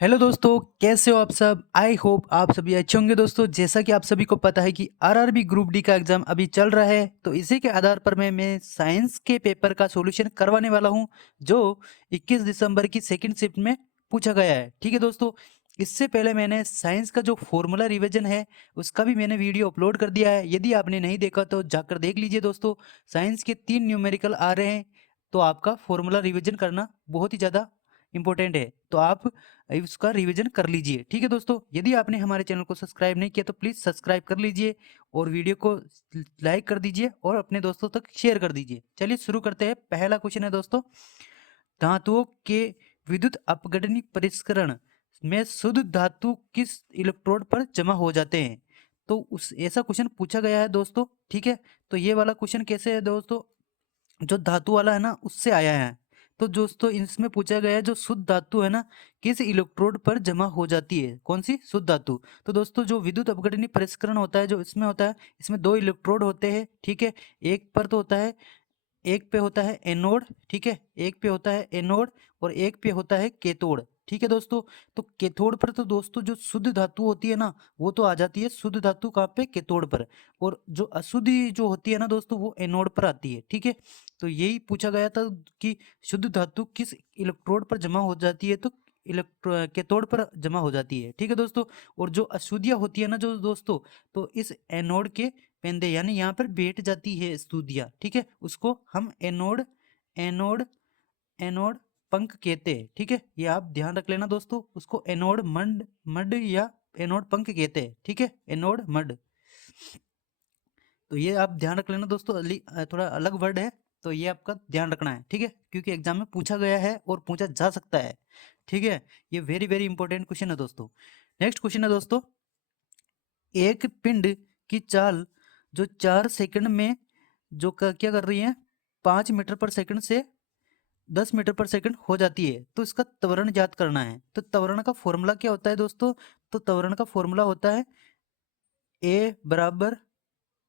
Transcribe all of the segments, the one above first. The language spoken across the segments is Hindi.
हेलो दोस्तों, कैसे हो आप सब। आई होप आप सभी अच्छे होंगे। दोस्तों, जैसा कि आप सभी को पता है कि आरआरबी ग्रुप डी का एग्जाम अभी चल रहा है, तो इसी के आधार पर मैं साइंस के पेपर का सॉल्यूशन करवाने वाला हूं, जो 21 दिसंबर की सेकंड शिफ्ट में पूछा गया है। ठीक है दोस्तों, इससे पहले मैंने साइंस का जो फॉर्मूला रिवीजन है उसका भी मैंने वीडियो अपलोड कर दिया है। यदि आपने नहीं देखा तो जाकर देख लीजिए। दोस्तों, साइंस के 3 न्यूमेरिकल आ रहे हैं, तो आपका फॉर्मूला रिवीजन करना बहुत ही ज़्यादा इंपॉर्टेंट है, तो आप उसका रिवीजन कर लीजिए। ठीक है दोस्तों, यदि आपने हमारे चैनल को सब्सक्राइब नहीं किया तो प्लीज़ सब्सक्राइब कर लीजिए और वीडियो को लाइक कर दीजिए और अपने दोस्तों तक शेयर कर दीजिए। चलिए शुरू करते हैं। पहला क्वेश्चन है दोस्तों, धातुओं के विद्युत अपघटनी परिष्करण में शुद्ध धातु किस इलेक्ट्रोड पर जमा हो जाते हैं। तो उस ऐसा क्वेश्चन पूछा गया है दोस्तों। ठीक है, तो ये वाला क्वेश्चन कैसे है दोस्तों, जो धातु वाला है ना उससे आया है। तो दोस्तों, इसमें पूछा गया है जो शुद्ध धातु है ना किस इलेक्ट्रोड पर जमा हो जाती है, कौन सी शुद्ध धातु। तो दोस्तों, जो विद्युत अपघटनी परिष्करण होता है जो इसमें होता है, इसमें दो इलेक्ट्रोड होते हैं। ठीक है, एक पर तो होता है, एक पे होता है एनोड। ठीक है, एक पे होता है एनोड और एक पे होता है कैथोड। ठीक है दोस्तों, तो कैथोड पर तो दोस्तों जो शुद्ध धातु होती है ना वो तो आ जाती है, शुद्ध धातु कहाँ पे, कैथोड पर। और जो अशुद्धि जो होती है ना दोस्तों वो एनोड पर आती है। ठीक है, तो यही पूछा गया था कि शुद्ध धातु किस इलेक्ट्रोड पर जमा हो जाती है, तो कैथोड पर जमा हो जाती है। ठीक है दोस्तों, और जो अशुद्धियाँ होती है ना जो दोस्तों, तो इस एनोड के पेंदे यानी यहाँ पर बैठ जाती है स्तूदिया। ठीक है, उसको हम एनोड एनोड एनोड पंख कहते हैं। ठीक है, ये आप ध्यान रख लेना दोस्तों, उसको एनोड मड मड या एनोड पंख कहते हैं। ठीक है, एनोड मड। तो ये आप ध्यान रख लेना दोस्तों, थोड़ा अलग वर्ड है, तो ये आपका ध्यान रखना है। ठीक है, क्योंकि एग्जाम में पूछा गया है और पूछा जा सकता है। ठीक है, ये वेरी वेरी इंपॉर्टेंट क्वेश्चन है दोस्तों। नेक्स्ट क्वेश्चन है दोस्तों, एक पिंड की चाल जो 4 सेकंड में जो क्या कर रही है, 5 मीटर पर सेकंड से 10 मीटर पर सेकंड हो जाती है, तो इसका त्वरण ज्ञात करना है। तो त्वरण का फॉर्मूला क्या होता है दोस्तों, तो त्वरण का फॉर्मूला होता है ए बराबर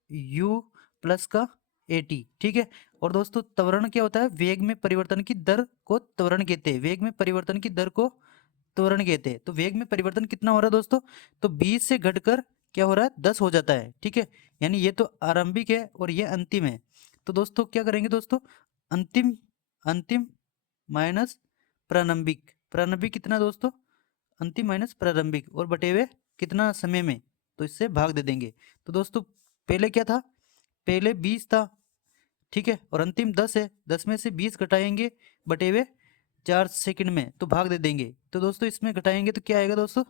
यू प्लस का ए टी। ठीक है, और दोस्तों त्वरण क्या होता है, वेग में परिवर्तन की दर को त्वरण कहते हैं। वेग में परिवर्तन की दर को त्वरण कहते हैं। तो वेग में परिवर्तन कितना हो रहा है दोस्तों, तो 20 से घटकर क्या हो रहा है, 10 हो जाता है। ठीक है, यानी ये तो आरंभिक है और ये अंतिम है। तो दोस्तों क्या करेंगे दोस्तों, अंतिम अंतिम माइनस प्रारंभिक। प्रारंभिक कितना दोस्तों, अंतिम माइनस प्रारंभिक और बटे हुए कितना समय में, तो इससे भाग दे देंगे। तो दोस्तों पहले क्या था, पहले 20 था। ठीक है, और अंतिम 10 है, 10 में से 20 घटाएंगे बटे हुए 4 सेकंड में, तो भाग दे देंगे। तो दोस्तों इसमें घटाएंगे तो क्या आएगा दोस्तों,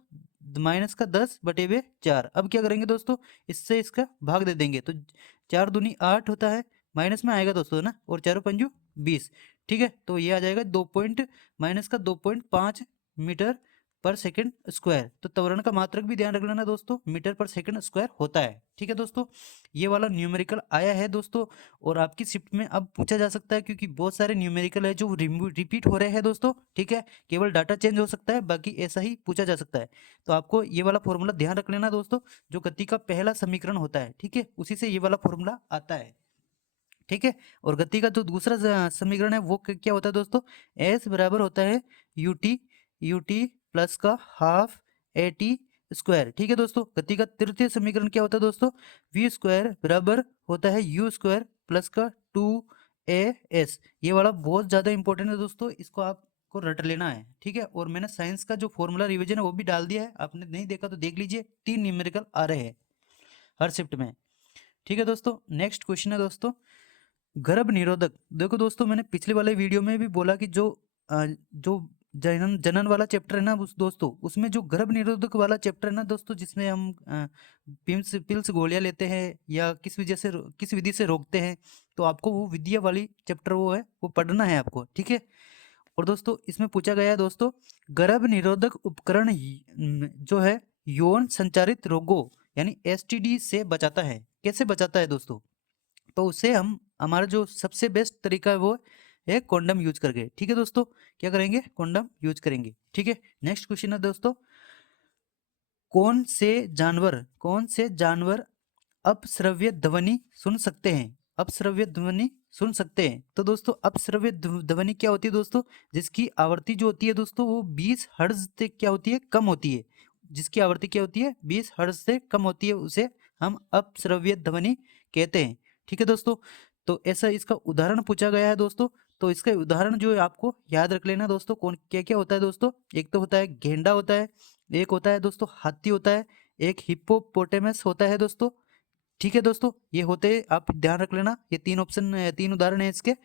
माइनस का 10 बटे हुए 4। अब क्या करेंगे दोस्तों, इससे इसका भाग दे देंगे, तो 4 दूनी 8 होता है, माइनस में आएगा दोस्तों ना, और 4 पंजू 20। ठीक है, तो ये आ जाएगा 2.-2.5 मीटर पर सेकंड स्क्वायर। तो त्वरण का मात्रक भी ध्यान रख लेना दोस्तों, मीटर पर सेकंड स्क्वायर होता है। ठीक है दोस्तों, ये वाला न्यूमेरिकल आया है दोस्तों, और आपकी शिफ्ट में अब पूछा जा सकता है, क्योंकि बहुत सारे न्यूमेरिकल है जो रिपीट हो रहे हैं दोस्तों। ठीक है, केवल डाटा चेंज हो सकता है, बाकी ऐसा ही पूछा जा सकता है। तो आपको ये वाला फॉर्मूला ध्यान रख लेना दोस्तों, जो गति का पहला समीकरण होता है। ठीक है, उसी से ये वाला फॉर्मूला आता है। ठीक है, और गति का जो दूसरा समीकरण है वो क्या होता है दोस्तों, एस बराबर होता है यूटी यूटी प्लस का हाफ ए टी स्क्वायर। ठीक है दोस्तों, गति का तृतीय समीकरण क्या होता है दोस्तों, वी स्क्वायर बराबर होता है यू स्क्वायर प्लस का 2 ए एस। ये वाला बहुत ज़्यादा इंपॉर्टेंट है दोस्तों, इसको आपको रट लेना है। ठीक है, और मैंने साइंस का जो फॉर्मूला रिवीजन है वो भी डाल दिया है, आपने नहीं देखा तो देख लीजिए। 3 न्यूमेरिकल आ रहे हैं हर शिफ्ट में। ठीक है दोस्तों, नेक्स्ट क्वेश्चन है दोस्तों, गर्भ निरोधक। देखो दोस्तों, मैंने पिछले वाले वीडियो में भी बोला कि जो जनन जनन वाला चैप्टर है ना उस दोस्तों, उसमें जो गर्भ निरोधक वाला चैप्टर है ना दोस्तों, जिसमें हम पिल्स पिल्स गोलियां लेते हैं या किस विधि से रोकते हैं, तो आपको वो विद्या वाली चैप्टर वो है वो पढ़ना है आपको। ठीक है, और दोस्तों इसमें पूछा गया है दोस्तों, गर्भ निरोधक उपकरण जो है यौन संचारित रोगों यानी एसटीडी से बचाता है। कैसे बचाता है दोस्तों, तो उससे हम हमारा जो सबसे बेस्ट तरीका है वो है कॉन्डम यूज करके। ठीक है दोस्तों, क्या करेंगे, कॉन्डम यूज करेंगे। ठीक है, नेक्स्ट क्वेश्चन है दोस्तों, कौन से जानवर अपश्रव्य ध्वनि सुन सकते हैं। अपश्रव्य ध्वनि सुन सकते हैं। तो दोस्तों अपश्रव्य ध्वनि क्या होती है दोस्तों, जिसकी आवृत्ति जो होती है दोस्तों वो 20 हर्ट्ज से क्या होती है, कम होती है। जिसकी आवृत्ति क्या होती है, 20 हर्ट्ज से कम होती है, उसे हम अपश्रव्य ध्वनि कहते हैं। ठीक है दोस्तों, तो ऐसा इसका उदाहरण पूछा गया है दोस्तों। तो इसका उदाहरण जो है आपको याद रख लेना दोस्तों, कौन क्या क्या होता है दोस्तों। एक तो होता है गेंडा होता है, एक होता है दोस्तों हाथी होता है, एक हिप्पोपोटेमस होता है दोस्तों। ठीक है दोस्तों, ये होते आप ध्यान रख लेना, ये तीन ऑप्शन, तीन उदाहरण है इसके।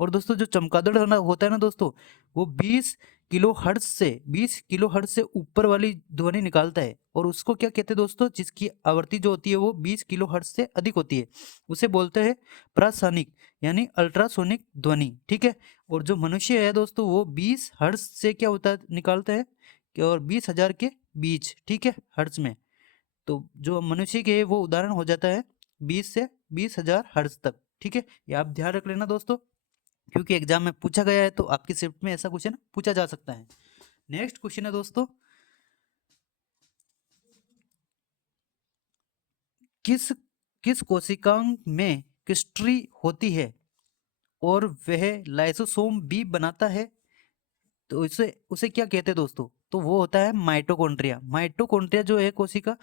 और दोस्तों जो चमगादड़ होता है ना दोस्तों, वो 20 किलो हर्ट्ज से ऊपर वाली ध्वनि निकालता है, और उसको क्या कहते हैं दोस्तों, जिसकी आवृत्ति जो होती है वो 20 किलो हर्ट्ज से अधिक होती है, उसे बोलते हैं प्रासनिक यानी अल्ट्रासोनिक ध्वनि। ठीक है, और जो मनुष्य है दोस्तों वो 20 हर्ट्ज से क्या होता है, निकालता है और 20,000 के बीच, ठीक है, हर्ट्ज में। तो जो मनुष्य के वो उदाहरण हो जाता है 20 से 20,000 हर्ट्ज तक। ठीक है, ये आप ध्यान रख लेना दोस्तों, क्योंकि एग्जाम में पूछा गया है, तो आपकी शिफ्ट में ऐसा क्वेश्चन पूछा जा सकता है। नेक्स्ट क्वेश्चन है दोस्तों, किस किस कोशिकांग में क्रिस्टली होती है और वह लाइसोसोम भी बनाता है, तो इसे उसे क्या कहते हैं दोस्तों, तो वो होता है माइटोकॉन्ड्रिया। माइटोकॉन्ड्रिया जो है कोशिका,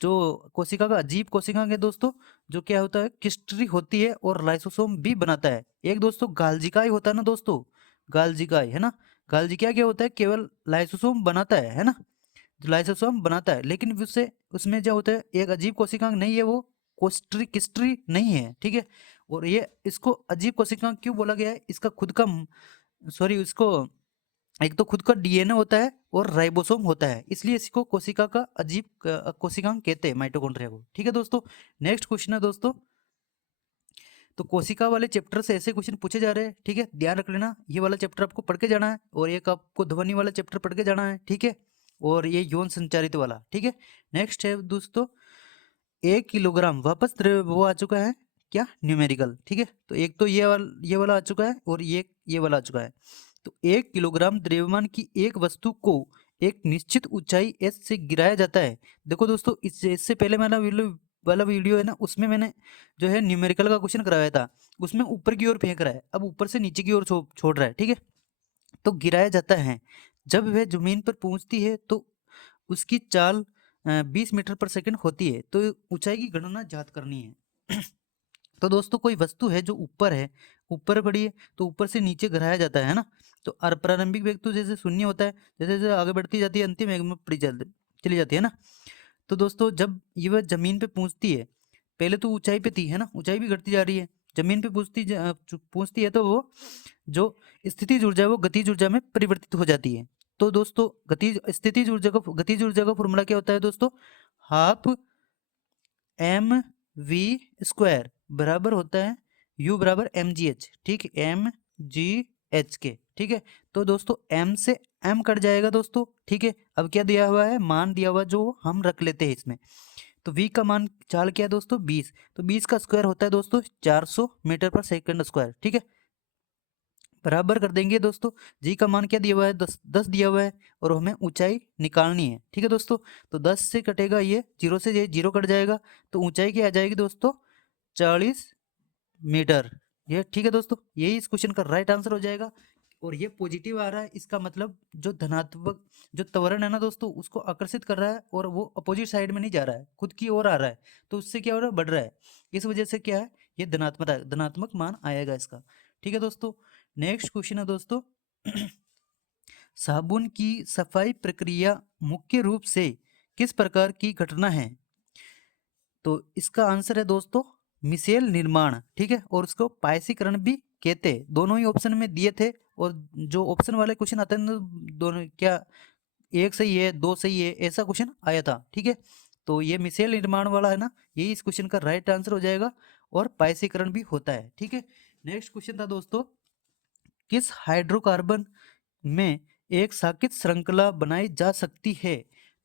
जो कोशिका का अजीब कोशिका है दोस्तों, जो क्या होता है, क्रिस्टली होती है और लाइसोसोम भी बनाता है। एक दोस्तों गाल्जिकाई होता है ना दोस्तों, गाल्जिकाई है ना, गाल्जिका क्या होता है, केवल लाइसोसोम बनाता है ना, जो लाइसोसोम बनाता है, लेकिन उससे उसमें क्या होता है, एक अजीब कोशिकांग नहीं है, वो कोस्ट्री किस्ट्री नहीं है। ठीक है, और ये इसको अजीब कोशिकांग क्यों बोला गया है, इसका खुद का, सॉरी, उसको एक तो खुद का डीएनए होता है और राइबोसोम होता है, इसलिए इसको कोशिका का अजीब कोशिकांग कहते हैं माइटोकॉन्ड्रिया को। ठीक है दोस्तों, नेक्स्ट क्वेश्चन है दोस्तों, तो कोशिका वाले चैप्टर से ऐसे क्वेश्चन पूछे जा रहे हैं। ठीक है, ध्यान रख लेना, ये वाला चैप्टर आपको पढ़ के जाना है, और एक आपको ध्वनि वाला चैप्टर पढ़ के जाना है। ठीक है, और ये यौन संचारित वाला। ठीक है, नेक्स्ट है दोस्तों, 1 किलोग्राम वापस वो आ चुका है क्या, न्यूमेरिकल। ठीक है, तो एक तो ये वाला आ चुका है, और ये वाला आ चुका है। तो 1 किलोग्राम द्रव्यमान की एक वस्तु को एक निश्चित ऊंचाई एस से गिराया जाता है। देखो दोस्तों, इससे पहले वाला वीडियो है ना, उसमें मैंने जो है न्यूमेरिकल का क्वेश्चन कराया था, उसमें ऊपर की ओर फेंक रहा है, अब ऊपर से नीचे की ओर छोड़ रहा है। ठीक है, तो गिराया जाता है, जब वह जमीन पर पहुंचती है तो उसकी चाल 20 मीटर पर सेकंड होती है। तो ऊंचाई की गणना ज्ञात करनी है। तो दोस्तों कोई वस्तु है जो ऊपर है, ऊपर पड़ी है, तो ऊपर से नीचे गिराया जाता है ना, तो प्रारंभिक वेग तो जैसे शून्य होता है, जैसे जैसे आगे बढ़ती जाती है अंतिम वेग में चली जाती है ना। तो दोस्तों जब ये वह जमीन पे पहुंचती है, पहले तो ऊंचाई पे थी है ना, ऊंचाई भी घटती जा रही है, जमीन पे पहुंचती है, तो वो जो स्थितिज ऊर्जा है वो गतिज ऊर्जा में परिवर्तित हो जाती है। तो दोस्तों गतिज ऊर्जा का फॉर्मूला क्या होता है दोस्तों, हाफ mv² बराबर होता है u बराबर mgh। ठीक, mgh के। ठीक है, तो दोस्तों m से m कट जाएगा दोस्तों। ठीक है, अब क्या दिया हुआ है, मान दिया हुआ जो हम रख लेते हैं इसमें। तो v का मान चाल क्या है दोस्तों, 20, तो 20 का स्क्वायर होता है दोस्तों 400 मीटर पर सेकंड स्क्वायर। ठीक है, बराबर कर देंगे दोस्तों, जी का मान क्या दिया हुआ है, 10 दिया हुआ है, और हमें ऊंचाई निकालनी है। ठीक है दोस्तों, तो 10 से कटेगा ये, जीरो से ये जीरो कट जाएगा, तो ऊंचाई क्या आ जाएगी दोस्तों, 40 मीटर। ये ठीक है दोस्तों, यही इस क्वेश्चन का राइट आंसर हो जाएगा। और ये पॉजिटिव आ रहा है, इसका मतलब जो धनात्मक जो त्वरण है ना दोस्तों, उसको आकर्षित कर रहा है, और वो अपोजिट साइड में नहीं जा रहा है, खुद की ओर आ रहा है, तो उससे क्या हो रहा है, बढ़ रहा है। इस वजह से क्या है, ये धनात्मक मान आएगा इसका। ठीक है दोस्तों, नेक्स्ट क्वेश्चन है दोस्तों, साबुन की सफाई प्रक्रिया मुख्य रूप से किस प्रकार की घटना है, तो इसका आंसर है दोस्तों मिसेल निर्माण। ठीक है, और उसको पायसीकरण भी कहते हैं, दोनों ही ऑप्शन में दिए थे, और जो ऑप्शन वाले क्वेश्चन आते हैं ना, दोनों क्या एक सही है, दो सही है, ऐसा क्वेश्चन आया था। ठीक है, तो ये मिसेल निर्माण वाला है ना, यही इस क्वेश्चन का राइट आंसर हो जाएगा, और पायसीकरण भी होता है। ठीक है, नेक्स्ट क्वेश्चन था दोस्तों, किस हाइड्रोकार्बन में एक साकित श्रृंखला बनाई जा सकती है,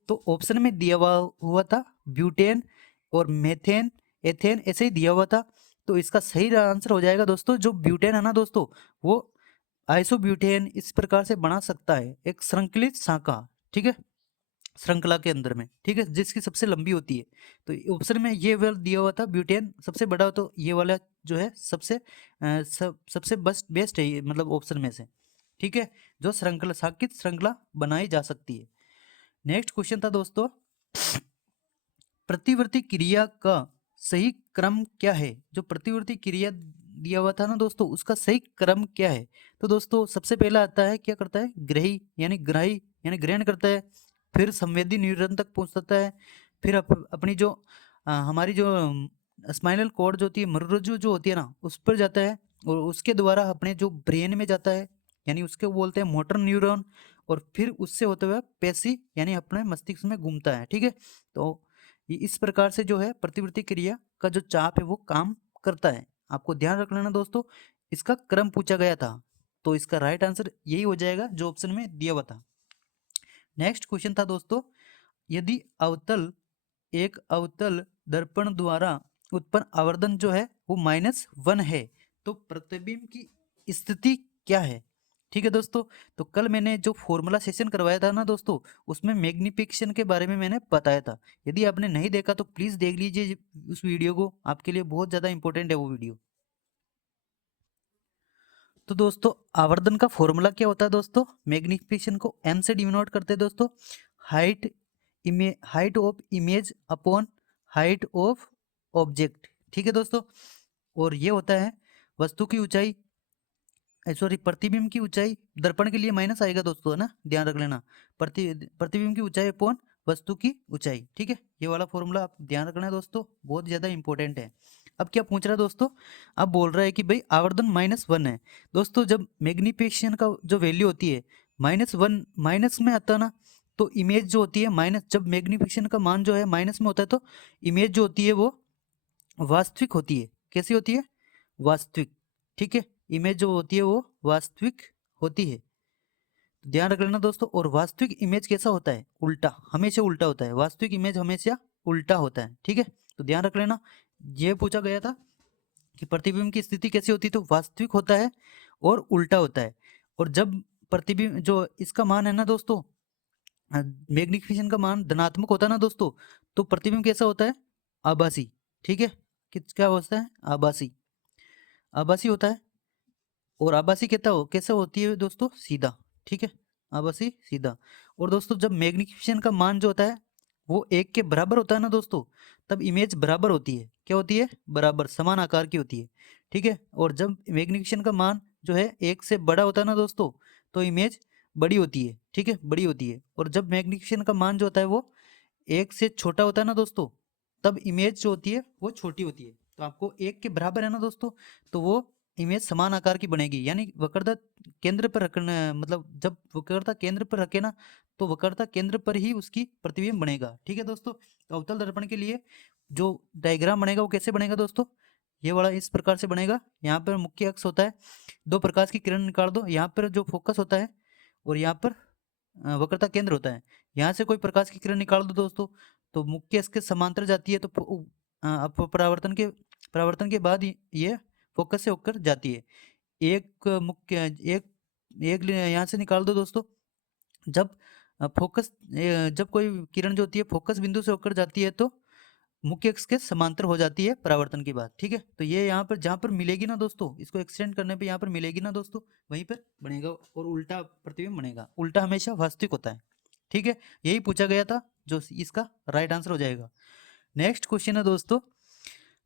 तो ऑप्शन में दिया हुआ था ब्यूटेन और मेथेन, एथेन, ऐसे ही दिया हुआ था। तो इसका सही आंसर हो जाएगा दोस्तों जो ब्यूटेन है ना दोस्तों, वो आइसोब्यूटेन इस प्रकार से बना सकता है एक श्रृंखलित शाखा। ठीक है, श्रृंखला के अंदर में, ठीक है, जिसकी सबसे लंबी होती है। तो ऑप्शन में ये वाला दिया हुआ था ब्यूटेन सबसे बड़ा, तो ये वाला जो है सबसे बेस्ट है ये, मतलब ऑप्शन में से, ठीक है, जो श्रृंखला साकित श्रृंखला बनाई जा सकती है। नेक्स्ट क्वेश्चन था दोस्तों, प्रतिवर्ती क्रिया का सही क्रम क्या है? जो प्रतिवर्ती क्रिया दिया हुआ था ना दोस्तों, उसका सही क्रम क्या है? तो दोस्तों सबसे पहला आता है, क्या करता है, ग्राही यानी ग्रहण करता है, फिर संवेदी न्यूरॉन तक पहुंचता है, फिर अपनी जो हमारी जो स्पाइनल कॉर्ड जो होती है, मृदुरज्जु जो होती है ना, उस पर जाता है, और उसके द्वारा अपने जो ब्रेन में जाता है, यानी उसके बोलते हैं मोटर न्यूरॉन, और फिर उससे होते हुए पेशी यानी अपने मस्तिष्क में घूमता है, ठीक है। तो ये इस प्रकार से जो है प्रतिवर्ती क्रिया का जो चाप है वो काम करता है। आपको ध्यान रख लेना दोस्तों, इसका क्रम पूछा गया था, तो इसका राइट आंसर यही हो जाएगा जो ऑप्शन में दिया हुआ था। नेक्स्ट क्वेश्चन था दोस्तों, यदि एक अवतल दर्पण द्वारा उत्पन्न आवर्धन जो है वो -1 है, तो प्रतिबिंब की स्थिति क्या है? ठीक है दोस्तों, तो कल मैंने जो फॉर्मूला सेशन करवाया था ना दोस्तों, उसमें मैग्निफिकेशन के बारे में मैंने बताया था। यदि आपने नहीं देखा तो प्लीज देख लीजिए उस वीडियो को, आपके लिए बहुत ज्यादा इंपॉर्टेंट है वो वीडियो। तो दोस्तों आवर्धन का फॉर्मूला क्या होता है दोस्तों, मैग्निफिकेशन को m से डिनोट करते हैं दोस्तों, height of image upon height of object, ठीक है दोस्तों। और ये होता है वस्तु की ऊंचाई, सॉरी प्रतिबिंब की ऊंचाई, दर्पण के लिए माइनस आएगा दोस्तों, है ना, ध्यान रख लेना, प्रतिबिंब की ऊंचाई अपॉन वस्तु की ऊंचाई, ठीक है। ये वाला फॉर्मूला आप ध्यान रखना है दोस्तों, बहुत ज्यादा इंपॉर्टेंट है। अब क्या पूछ रहा है दोस्तों, अब बोल रहा है कि भाई आवर्धन -1 है दोस्तों, जब मैग्निफिकेशन का जो वैल्यू होती है -1 माइनस में आता है ना, तो इमेज जो होती है माइनस, जब मैग्निफिकेशन का मान जो है माइनस में होता है, तो इमेज जो होती है वो वास्तविक होती है। कैसी होती है? वास्तविक, ठीक है, इमेज जो होती है वो वास्तविक होती है, तो ध्यान रख लेना दोस्तों। और वास्तविक इमेज कैसा होता है? उल्टा, हमेशा उल्टा होता है, वास्तविक इमेज हमेशा उल्टा होता है, ठीक है, तो ध्यान रख लेना। ये पूछा गया था कि प्रतिबिंब की स्थिति कैसी होती है, तो वास्तविक होता है और उल्टा होता है। और जब प्रतिबिंब जो इसका मान है ना दोस्तों, मैग्निफिकेशन का मान धनात्मक होता है ना दोस्तों, तो प्रतिबिंब कैसा होता है? आभासी, ठीक है, क्या होता है? आभासी, आभासी होता है। और आभासी कैसा होती है दोस्तों? सीधा, ठीक है, आभासी सीधा। और दोस्तों जब मैग्निफिकेशन का मान जो होता है वो 1 के बराबर होता है ना दोस्तों, तब इमेज बराबर होती है। क्या होती है? बराबर, समान आकार की होती है, ठीक है। और जब मैग्निफिकेशन का मान जो है 1 से बड़ा होता है ना दोस्तों, तो इमेज बड़ी होती है, ठीक है, बड़ी होती है। और जब मैग्निफिकेशन का मान जो होता है वो 1 से छोटा होता है ना दोस्तों, तब इमेज जो होती है वो छोटी होती है। तो आपको 1 के बराबर है ना दोस्तों, तो वो इमेज समान आकार की बनेगी, यानी वक्रता केंद्र पर रखना, मतलब जब वक्रता केंद्र पर रखे ना, तो वक्रता केंद्र पर ही उसकी प्रतिबिंब बनेगा, ठीक है दोस्तों। तो अवतल दर्पण के लिए जो डायग्राम बनेगा वो कैसे बनेगा दोस्तों? ये वाला इस प्रकार से बनेगा। यहाँ पर मुख्य अक्ष होता है, 2 प्रकाश की किरण निकाल दो, यहाँ पर जो फोकस होता है, और यहाँ पर वक्रता केंद्र होता है। यहाँ से कोई प्रकाश की किरण निकाल दो दोस्तों, तो मुख्य अक्ष के समांतर जाती है, तो परावर्तन के बाद ये फोकस से होकर जाती है। एक मुख्य एक एक यहाँ से निकाल दो दोस्तों, जब जब कोई किरण जो होती है फोकस बिंदु से होकर जाती है, तो मुख्य अक्ष के समांतर हो जाती है परावर्तन के बाद, ठीक है। तो ये यहाँ पर जहाँ पर मिलेगी ना दोस्तों, इसको एक्सटेंड करने पे यहाँ पर मिलेगी ना दोस्तों, वहीं पर बनेगा और उल्टा प्रतिबिंब बनेगा। उल्टा हमेशा वास्तविक होता है, ठीक है। यही पूछा गया था, जो इसका राइट आंसर हो जाएगा। नेक्स्ट क्वेश्चन है दोस्तों,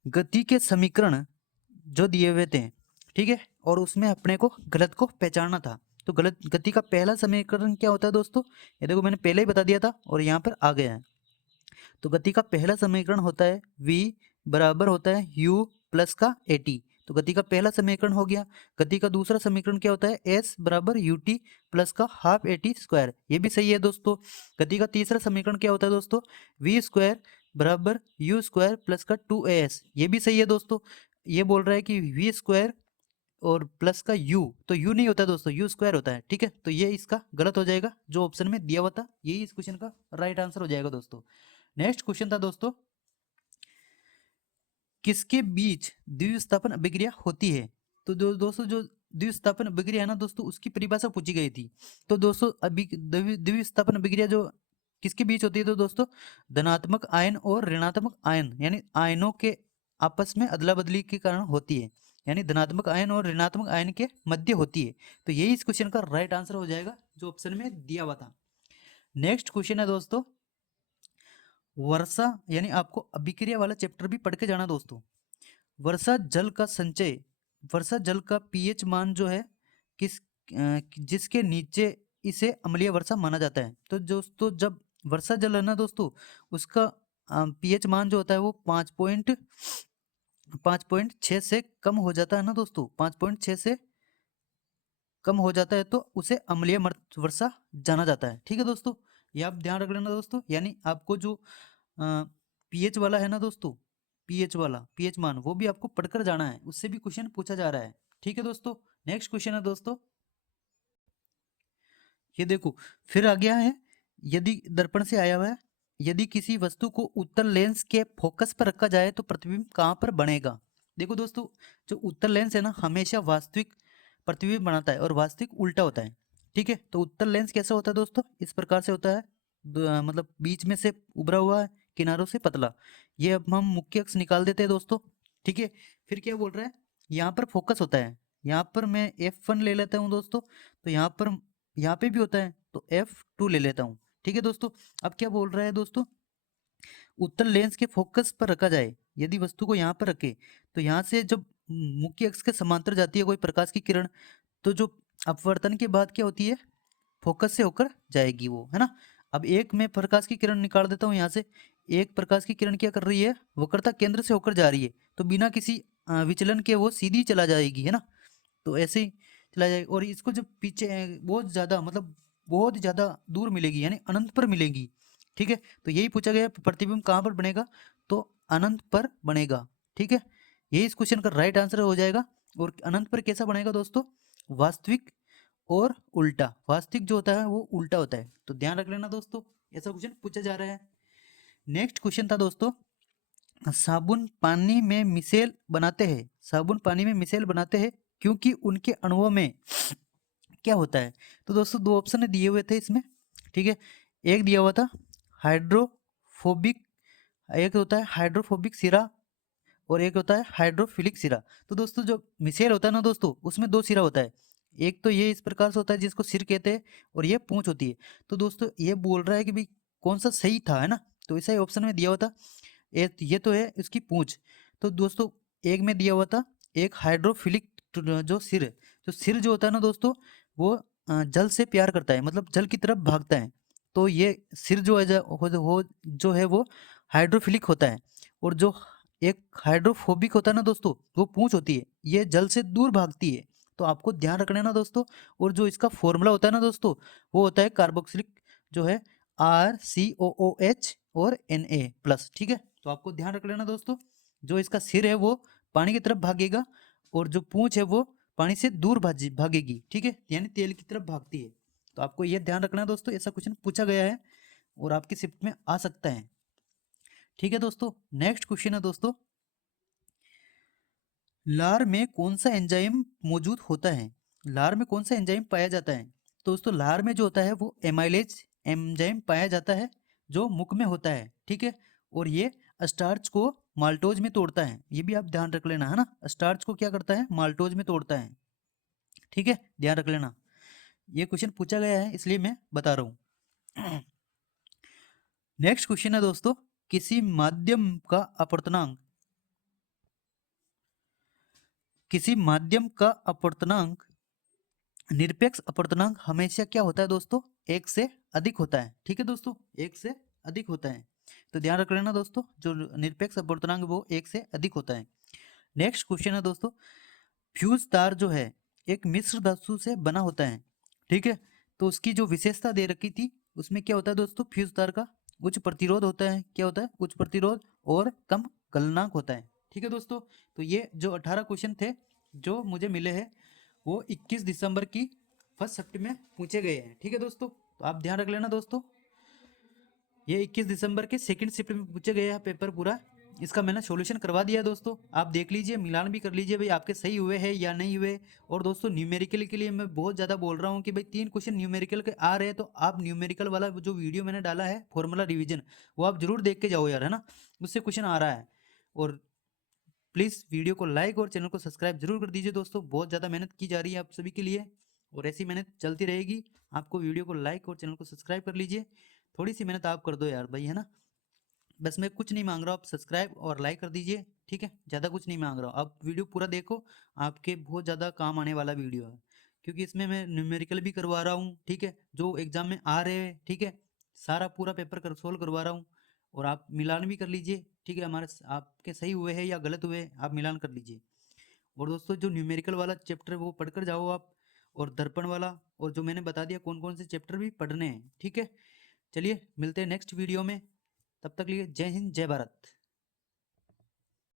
गति के समीकरण जो दिए हुए थे, ठीक है, और उसमें अपने को गलत को पहचानना था। तो गलत गति का पहला समीकरण क्या होता है दोस्तों? ये देखो मैंने पहले ही बता दिया था और यहाँ पर आ गया है। तो गति का पहला समीकरण होता है v बराबर होता है u प्लस का at। तो गति का पहला समीकरण हो गया। गति का दूसरा समीकरण क्या होता है? s बराबर ut प्लस का हाफ at स्क्वायर, ये भी सही है दोस्तों। गति का तीसरा समीकरण क्या होता है दोस्तों? v स्क्वायर बराबर u स्क्वायर प्लस का 2as, ये भी सही है दोस्तों। ये बोल रहा है कि v स्क्वायर और प्लस का u, तो u नहीं होता दोस्तों, u स्क्वायर होता है, ठीक है। तो ये इसका गलत हो जाएगा, जो ऑप्शन में दिया हुआ था यही इस क्वेश्चन का राइट आंसर हो जाएगा दोस्तों। नेक्स्ट क्वेश्चन था दोस्तों, किसके बीच द्विविस्थापन अभिक्रिया होती है? तो दोस्तों जो द्विविस्थापन अभिक्रिया है ना दोस्तों, उसकी परिभाषा पूछी गई थी। तो दोस्तों अभी द्विविस्थापन अभिक्रिया जो किसके बीच होती है तो दोस्तों धनात्मक आयन और ऋणात्मक आयन यानी आयनों के आपस में अदला बदली के कारण होती है, यानी धनात्मक आयन और ऋणात्मक आयन के मध्य होती है। तो यही इस क्वेश्चन का राइट आंसर हो जाएगा जो ऑप्शन में दिया हुआ था। नेक्स्ट क्वेश्चन है दोस्तों, वर्षा यानी आपको अभिक्रिया वाला चैप्टर भी पढ़ के जाना दोस्तों। वर्षा जल का संचय, वर्षा जल का पीएच मान जो है किस जिसके नीचे इसे अम्लीय वर्षा माना जाता है। तो दोस्तों जब वर्षा जल है ना दोस्तों, उसका पीएच मान जो होता है वो 5.6 से कम हो जाता है ना दोस्तों, 5.6 से कम हो जाता है तो उसे अम्लीय वर्षा जाना जाता है। ठीक है दोस्तों, ये आप ध्यान रख लेना दोस्तों। यानी आपको जो पीएच वाला है ना दोस्तों, पीएच वाला पीएच मान वो भी आपको पढ़कर जाना है, उससे भी क्वेश्चन पूछा जा रहा है। ठीक है दोस्तों, नेक्स्ट क्वेश्चन है दोस्तों, ये देखो फिर आ गया है, यदि दर्पण से आया हुआ है, यदि किसी वस्तु को उत्तल लेंस के फोकस पर रखा जाए तो प्रतिबिंब कहाँ पर बनेगा। देखो दोस्तों, जो उत्तल लेंस है ना हमेशा वास्तविक प्रतिबिंब बनाता है और वास्तविक उल्टा होता है। ठीक है, तो उत्तल लेंस कैसा होता है दोस्तों, इस प्रकार से होता है, मतलब बीच में से उभरा हुआ है, किनारों से पतला। ये अब हम मुख्य अक्ष निकाल देते हैं दोस्तों। ठीक है, फिर क्या बोल रहा है, यहाँ पर फोकस होता है, यहाँ पर मैं F1 ले लेता हूँ दोस्तों, तो यहाँ पे भी होता है तो F2 ले लेता हूँ। ठीक है दोस्तों, अब क्या बोल रहा है दोस्तों, उत्तल लेंस के फोकस पर रखा जाए, यदि वस्तु को यहाँ पर रखे तो यहाँ से जब मुख्य अक्ष के समांतर जाती है कोई प्रकाश की किरण, तो जो अपवर्तन के बाद क्या होती है, फोकस से होकर जाएगी वो, है ना। अब एक मैं प्रकाश की किरण निकाल देता हूँ यहाँ से, एक प्रकाश की किरण क्या कर रही है, वक्रता केंद्र से होकर जा रही है, तो बिना किसी विचलन के वो सीधी चला जाएगी, है ना। तो ऐसे ही चला जाएगा, और इसको जब पीछे बहुत ज़्यादा मतलब बहुत ज़्यादा दूर मिलेगी यानी अनंत पर मिलेगी। ठीक है, तो यही पूछा गया प्रतिबिंब कहाँ पर बनेगा, तो अनंत पर बनेगा। ठीक है, यही इस क्वेश्चन का राइट आंसर हो जाएगा। और अनंत पर कैसा बनेगा दोस्तों, वास्तविक और उल्टा, वास्तविक जो होता है वो उल्टा होता है, तो ध्यान रख लेना दोस्तों, ऐसा क्वेश्चन पूछा जा रहा है। नेक्स्ट क्वेश्चन था दोस्तों, साबुन पानी में मिसेल बनाते हैं, साबुन पानी में मिसेल बनाते हैं क्योंकि उनके अणुओं में क्या होता है। तो दोस्तों दो ऑप्शन दिए हुए थे इसमें। ठीक है, एक दिया हुआ था हाइड्रोफोबिक, एक होता है हाइड्रोफोबिक सिरा और एक होता है हाइड्रोफिलिक सिरा। तो दोस्तों जो मिसेल होता है ना दोस्तों, उसमें दो सिरा होता है, एक तो ये इस प्रकार से होता है जिसको सिर कहते हैं, और ये पूंछ होती है। तो दोस्तों ये बोल रहा है कि भाई कौन सा सही था, है ना, तो ऐसा ही ऑप्शन में दिया हुआ था, ये तो है इसकी पूंछ। तो दोस्तों एक में दिया हुआ था एक हाइड्रोफिलिक, जो सिर है, जो सिर जो होता है ना दोस्तों वो जल से प्यार करता है, मतलब जल की तरफ भागता है। तो ये सिर जो है जो है वो हाइड्रोफिलिक होता है, और जो एक हाइड्रोफोबिक होता है ना दोस्तों, वो पूंछ होती है, ये जल से दूर भागती है। तो आपको ध्यान रखना है ना दोस्तों। और जो इसका फॉर्मूला होता है ना दोस्तों, वो होता है कार्बोक्सिलिक, जो है RCOOH और Na+। ठीक है, तो आपको ध्यान रख लेना दोस्तों, जो इसका सिर है वो पानी की तरफ भागेगा और जो पूंछ है वो पानी से दूर भागेगी। ठीक है, यानी तेल की तरफ भागती है। तो आपको यह ध्यान रखना है दोस्तों, ऐसा क्वेश्चन पूछा गया है और आपकी शिफ्ट में आ सकता है। ठीक है दोस्तों, नेक्स्ट क्वेश्चन है दोस्तों, लार में कौन सा एंजाइम मौजूद होता है, लार में कौन सा एंजाइम पाया जाता है। तो दोस्तों लार में जो होता है वो एमाइलेज एंजाइम पाया जाता है, जो मुख में होता है। ठीक है, और ये स्टार्च को माल्टोज में तोड़ता है, ये भी आप ध्यान रख लेना, है ना, स्टार्च को क्या करता है, माल्टोज में तोड़ता है। ठीक है, ध्यान रख लेना, ये क्वेश्चन पूछा गया है इसलिए मैं बता रहा हूँ। नेक्स्ट क्वेश्चन है दोस्तों, किसी माध्यम का अपवर्तनांक, किसी माध्यम का अपवर्तनांक, निरपेक्ष अपवर्तनांक हमेशा क्या होता है दोस्तों, एक से अधिक होता है। ठीक है दोस्तों, एक से अधिक होता है, तो ध्यान रख लेना दोस्तों, जो निरपेक्ष अपवर्तनांक वो एक से अधिक होता है। नेक्स्ट क्वेश्चन है दोस्तों, फ्यूज तार जो है एक मिश्र धातु से बना होता है। ठीक है, तो उसकी जो विशेषता दे रखी थी उसमें क्या होता है दोस्तों, फ्यूज तार का उच्च प्रतिरोध होता है, क्या होता है, उच्च प्रतिरोध और कम गलनांक होता है। ठीक है दोस्तों, तो ये जो 18 क्वेश्चन थे जो मुझे मिले हैं वो 21 दिसंबर की फर्स्ट शिफ्ट में पूछे गए हैं। ठीक है दोस्तों, तो आप ध्यान रख लेना दोस्तों, ये 21 दिसंबर के सेकंड शिफ्ट में पूछे गए हैं पेपर पूरा, इसका मैंने सॉल्यूशन करवा दिया है दोस्तों, आप देख लीजिए, मिलान भी कर लीजिए भाई आपके सही हुए हैं या नहीं हुए। और दोस्तों न्यूमेरिकल के लिए मैं बहुत ज़्यादा बोल रहा हूँ कि भाई 3 क्वेश्चन न्यूमेरिकल के आ रहे हैं, तो आप न्यूमेरिकल वाला जो वीडियो मैंने डाला है फॉर्मूला रिवीजन, वो आप जरूर देख के जाओ यार, है ना, उससे क्वेश्चन आ रहा है। और प्लीज़ वीडियो को लाइक और चैनल को सब्सक्राइब जरूर कर दीजिए दोस्तों, बहुत ज़्यादा मेहनत की जा रही है आप सभी के लिए, और ऐसी मेहनत चलती रहेगी। आपको वीडियो को लाइक और चैनल को सब्सक्राइब कर लीजिए, थोड़ी सी मेहनत आप कर दो यार भाई, है ना। बस मैं कुछ नहीं मांग रहा हूँ, आप सब्सक्राइब और लाइक कर दीजिए, ठीक है, ज़्यादा कुछ नहीं मांग रहा हूँ। आप वीडियो पूरा देखो, आपके बहुत ज़्यादा काम आने वाला वीडियो है, क्योंकि इसमें मैं न्यूमेरिकल भी करवा रहा हूँ, ठीक है, जो एग्जाम में आ रहे हैं, ठीक है, सारा पूरा पेपर कर सोल्व करवा रहा हूँ। और आप मिलान भी कर लीजिए, ठीक है, हमारे आपके सही हुए हैं या गलत हुए, आप मिलान कर लीजिए। और दोस्तों जो न्यूमेरिकल वाला चैप्टर वो पढ़कर जाओ आप, और दर्पण वाला, और जो मैंने बता दिया कौन कौन से चैप्टर भी पढ़ने हैं, ठीक है। चलिए मिलते हैं नेक्स्ट वीडियो में, तब तक लिए जय हिंद जय भारत।